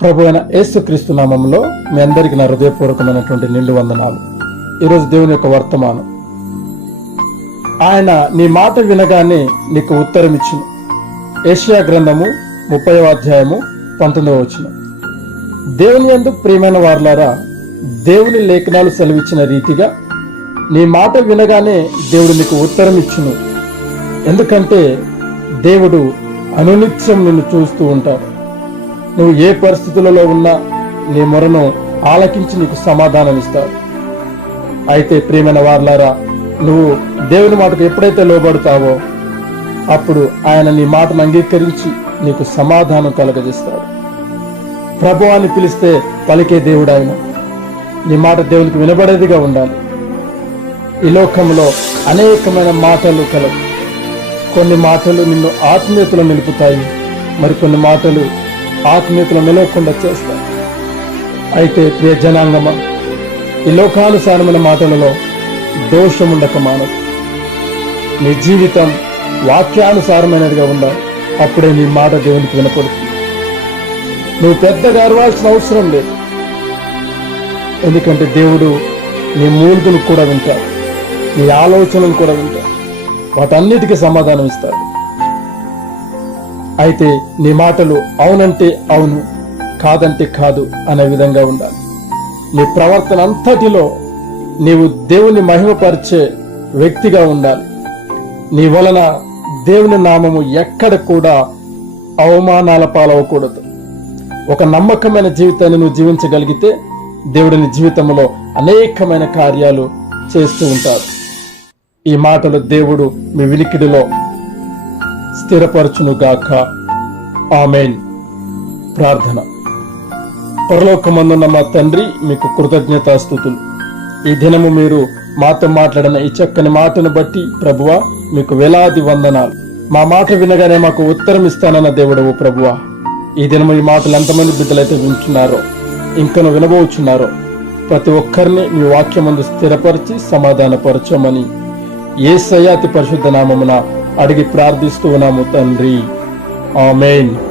ప్రభు అయిన యేసుక్రీస్తు నామంలో మీ అందరికి నా హృదయపూర్వకమైనటువంటి నిండు వందనాలు. ఈరోజు దేవుని యొక్క వర్తమానం. ఆయన నీ మాట వినగానే నీకు ఉత్తరం ఇచ్చిన. ఏషియా గ్రంథము ముప్పై అధ్యాయము పంతొమ్మిదవ వచ్చిన దేవుని యందు ప్రియమైన వారులారా దేవుని లేఖనాలు సెలవిచ్చిన రీతిగా నీ మాట వినగానే దేవుడు నీకు ఉత్తరం ఇచ్చును. ఎందుకంటే దేవుడు అనునిత్యం నిన్ను చూస్తూ ఉంటాడు. నువ్వు ఏ పరిస్థితులలో ఉన్నా నీ మొరను ఆలకించి నీకు సమాధానం అయితే ప్రియమైన వార్లారా నువ్వు దేవుని మాటకు ఎప్పుడైతే లోబడతావో అప్పుడు ఆయన నీ మాటను అంగీకరించి నీకు సమాధానం కలగజేస్తాడు. ప్రభు అని పిలిస్తే పలికే దేవుడు ఆయన నీ మాట దేవునికి వినబడేదిగా ఉండాలి. ఈ లోకంలో అనేకమైన మాటలు కలవు. కొన్ని మాటలు నిన్ను ఆత్మీయతలో నిలుపుతాయి మరికొన్ని మాటలు ఆత్మీయతలు నిలవకుండా చేస్తాయి అయితే ప్రియ జనాంగమ ఈ లోకానుసారమైన మాటలలో దోషముండక మానదు. నీ జీవితం వాక్యానుసారమైనదిగా ఉండాలి. అప్పుడే నీ మాట దేవునికి వినపడుతుంది. నువ్వు పెద్దగా అరవాల్సిన అవసరం లేదు. ఎందుకంటే దేవుడు నీ మూలుగును కూడా వింటాడు. నీ ఆలోచనలు కూడా వింటాడు. వాటన్నిటికీ సమాధానం ఇస్తాడు అయితే నీ మాటలు అవునంటే అవును కాదంటే కాదు అనే విధంగా ఉండాలి. నీ ప్రవర్తన అంతటిలో నీవు దేవుని మహిమపరిచే వ్యక్తిగా ఉండాలి. నీ వలన దేవుని నామము ఎక్కడ కూడా అవమానాల పాలవకూడదు ఒక నమ్మకమైన జీవితాన్ని నువ్వు జీవించగలిగితే దేవుడిని జీవితంలో అనేకమైన కార్యాలు చేస్తూ ఉంటారు. ఈ మాటలు దేవుడు మీ వినికిడిలో స్థిరపరచునుగాక. ఆమెన్. ప్రార్థన. పరలోకమందున్న మా తండ్రి మీకు కృతజ్ఞతాస్థుతులు. ఈ దినము మీరు మాతో మాట్లాడిన ఈ చక్కని మాటను బట్టి ప్రభువ మీకు వేలాది వందనాలు. మా మాట వినగానే మాకు ఉత్తరం ఇస్తానన్న దేవుడవు ప్రభువ. ఈ దినము ఈ మాటలు ఎంతమంది బిడ్డలైతే వింటున్నారో ఇంకను వినబోచున్నారో ప్రతి ఒక్కరిని మీ వాక్యమందు స్థిరపరిచి సమాధానపరచమని ఏ సయాతి పరిశుద్ధ నామమున అడిగి ప్రార్థిస్తూ ఉన్నాము తండ్రి. ఆమెన్.